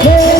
Hey.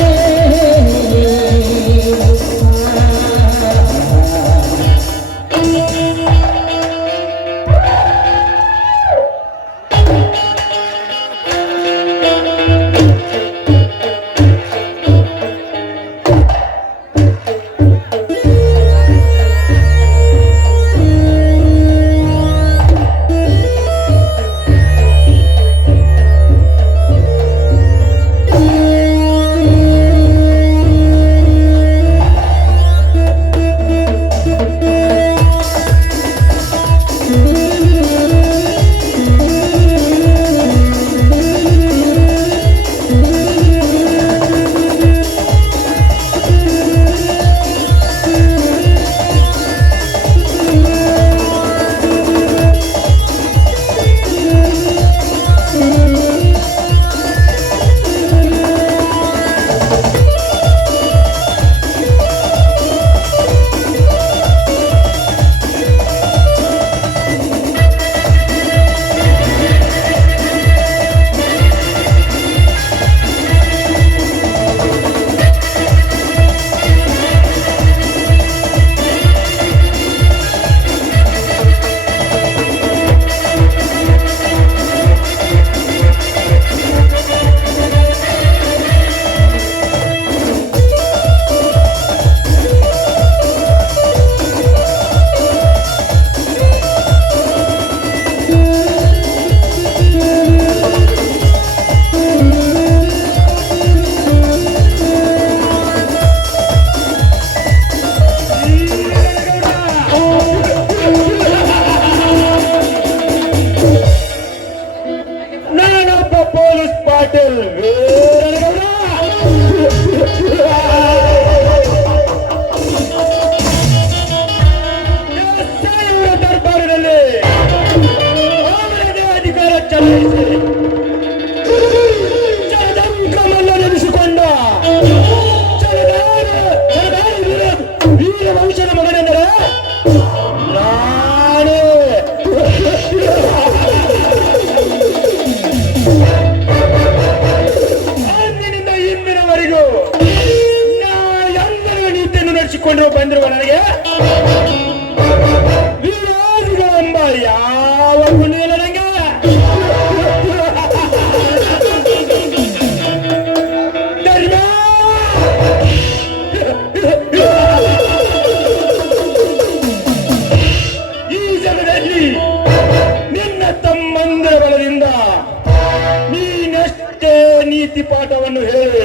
ಭಕ್ತಿ ಪಾಠವನ್ನು ಹೇಳಿ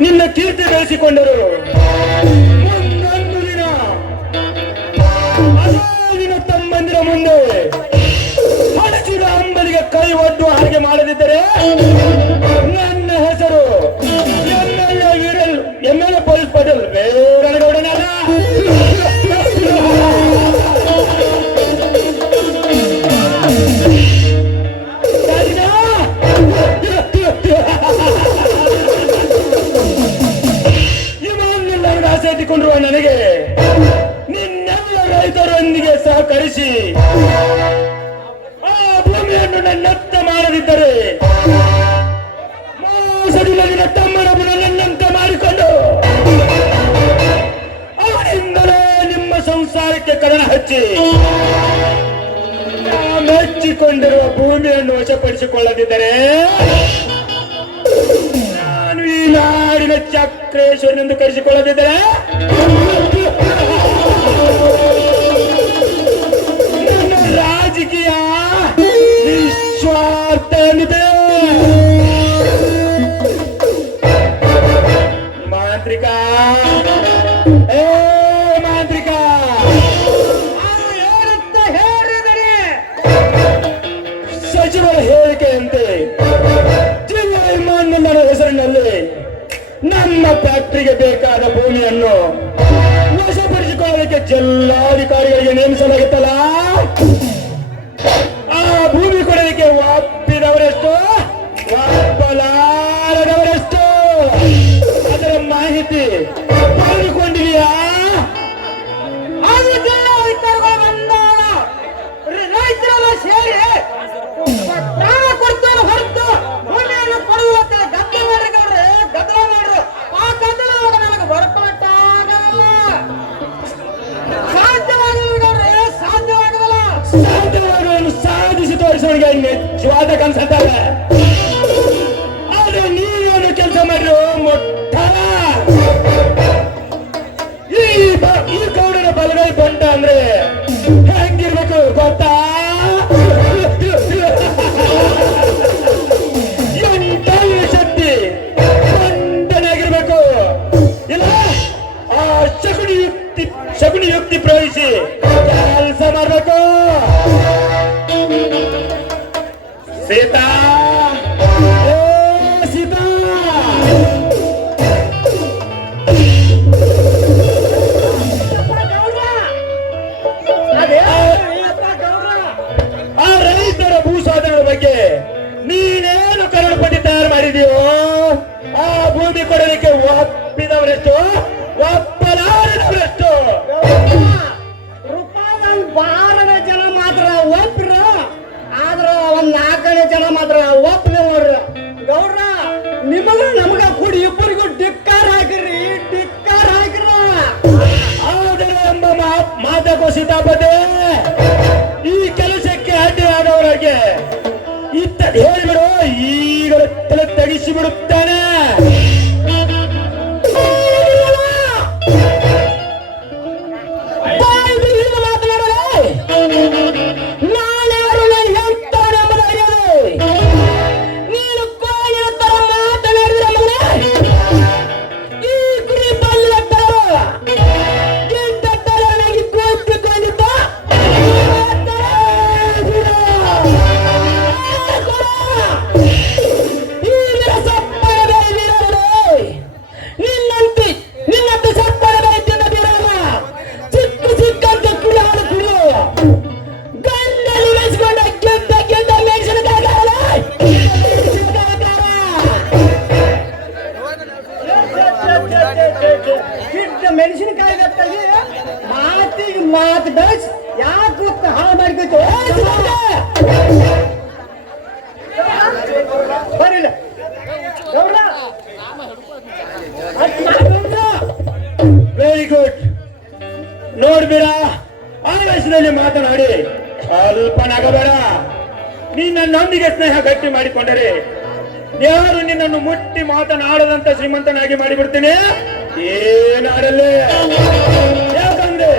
ನಿನ್ನ ಕೀರ್ತಿ ಬೆಳೆಸಿಕೊಂಡರು. ದಿನ ದಿನ ತಮ್ಮಂದಿರ ಮುಂದೆ ಅಂಬಲಿಗೆ ಕೈ ಒಡ್ಡುವ ಹಾಗೆ ಮಾಡದಿದ್ದರೆ ಹಂಚಿಕೊಂಡಿರುವ ಭೂಮಿಯನ್ನು ವಶಪಡಿಸಿಕೊಳ್ಳದಿದ್ದರೆ ನಾನು ಈ ನಾಡಿನ ಚಕ್ರೇಶ್ವರನೆಂದು ಕರೆಸಿಕೊಳ್ಳದಿದ್ದರೆ ನನ್ನ ರಾಜಕೀಯ ನಿಸ್ವಾರ್ಥ ಮಾಂತ್ರಿಕ ಜನರಿಗೆ ಬೇಕಾದ ಭೂಮಿಯನ್ನು ವಶಪಡಿಸಿಕೊಳ್ಳಲಿಕ್ಕೆ ಜಿಲ್ಲಾಧಿಕಾರಿಗಳಿಗೆ ನೇಮಿಸಲಾಗುತ್ತಲ್ಲ? ಆ ಭೂಮಿ ಕೊಡಲಿಕ್ಕೆ ವಾಪಿದವರೆಷ್ಟು ವಾಪಲಾರದವರೆಷ್ಟು ಅದರ ಮಾಹಿತಿ ಜಿಲ್ಲೆಯಲ್ಲಿ ಶಿವಾಜ ಕನಸಿದ್ದಾರೆ ಸೀತಾ! ಸೀತಾ! ಆ ರೈತರ ಭೂಸಾಧನದ ಬಗ್ಗೆ ನೀನೇನು ಕರಡು ಪಟ್ಟಿ ತಯಾರು ಮಾಡಿದೀವೋ ಆ ಭೂಮಿ ಕೊಡಲಿಕ್ಕೆ ಒಪ್ಪಿದವರೆಷ್ಟು? ಮಾತಕ್ಕೂ ಸೀತಾಪತಿ ಈ ಕೆಲಸಕ್ಕೆ ಅಡ್ಡಿಯಾದವರಿಗೆ ಇತ್ತ ಹೇಳಿಬಿಡು ಈಗಲೂ ತಲೆ ತೆಗಿಸಿ ಬಿಡುತ್ತಾನೆ ನೋಡ್ಬೇಡ ವಯಸ್ಸಿನಲ್ಲಿ ಮಾತನಾಡಿ. ಅಲ್ಪ ನಗಬೇಡ ನಿನ್ನ ನನ್ನೊಂದಿಗೆ ಸ್ನೇಹ ಗಟ್ಟಿ ಮಾಡಿಕೊಂಡರೆ ಯಾರು ನಿನ್ನನ್ನು ಮುಟ್ಟಿ ಮಾತನಾಡದಂತ ಶ್ರೀಮಂತನಾಗಿ ಮಾಡಿಬಿಡ್ತೀನಿ? ಏನಾಡಲ್ಲೇ ಯಾಕಂದ್ರೆ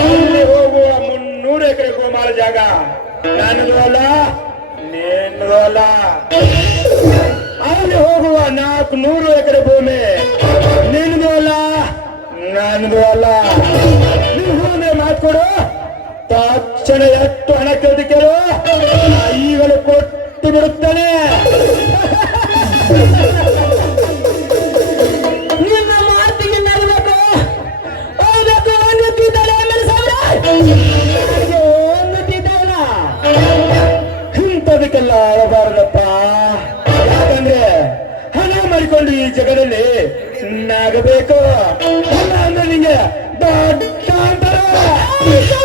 ಅಲ್ಲಿ ಹೋಗುವ ಮುನ್ನೂರು ಎಕರೆ ಗೋಮಾಲ ಜಾಗ ನನ್ನದು ಅಲ್ಲ, ನಿನ್ನದು ಅಲ್ಲ. ಅಲ್ಲಿ ಹೋಗುವ ನಾಲ್ಕು ನೂರು ಎಕರೆ ಭೂಮಿ ನಿನ್ನದು ಅಲ್ಲ, ನನ್ನದು ಅಲ್ಲ. ಮಾತ್ಕೊಡು ತಕ್ಷಣ ಎಷ್ಟು ಹಣ ಕೇಳಿ ಈಗಲೂ ಕೊಟ್ಟು ಬಿಡುತ್ತಾನೆ ಇಂಥದಕ್ಕೆಲ್ಲ ಆಳಬಾರದಪ್ಪ. ಯಾಕಂದ್ರೆ ಹಣ ಮಾಡಿಕೊಂಡು ಈ ಜಗದಲ್ಲಿ ನಾಗಬೇಕು ಅಲ್ಲ ಅಂದ್ರೆ ನಿಂಗೆ Dun, dun, dun. Oh,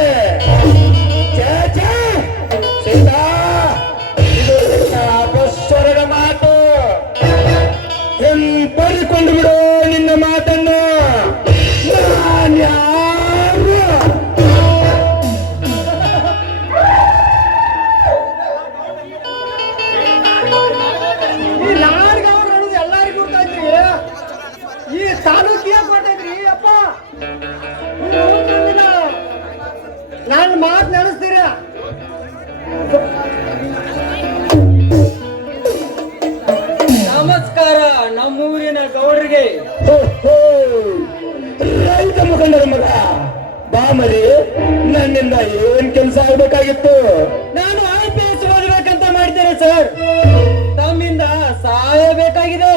Yeah! ನನ್ನ ಮಾತು ನಡೆಸ್ತೀರ? ನಮಸ್ಕಾರ ನಮ್ಮೂರಿನ ಗೌಡರಿಗೆ. ರೈತ ಮುಖಂಡರ ಮಗ ಬಾಮರಿ ನನ್ನಿಂದ ಏನ್ ಕೆಲಸ ಆಗ್ಬೇಕಾಗಿತ್ತು? ನಾನು ಐ ಪಿ ಎಸ್ ಓದಬೇಕಂತ ಮಾಡಿದ್ದೇನೆ ಸರ್. ತಮ್ಮಿಂದ ಸಹಾಯ ಬೇಕಾಗಿದೆ.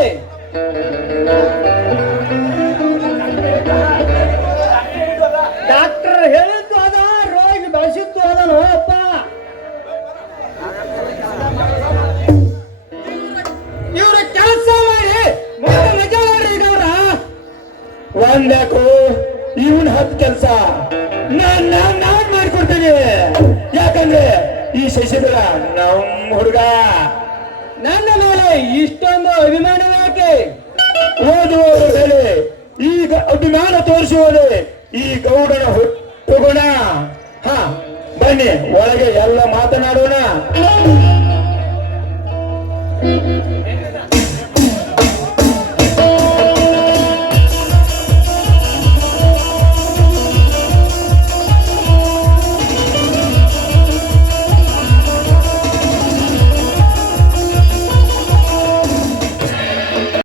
ಅಭಿಮಾನ ತೋರಿಸುವುದು ಈ ಗೌಡನ ಹುಟ್ಟುಗುಣ ಹಾ ಬನ್ನಿ ಒಳಗೆ ಎಲ್ಲ ಮಾತನಾಡೋಣ.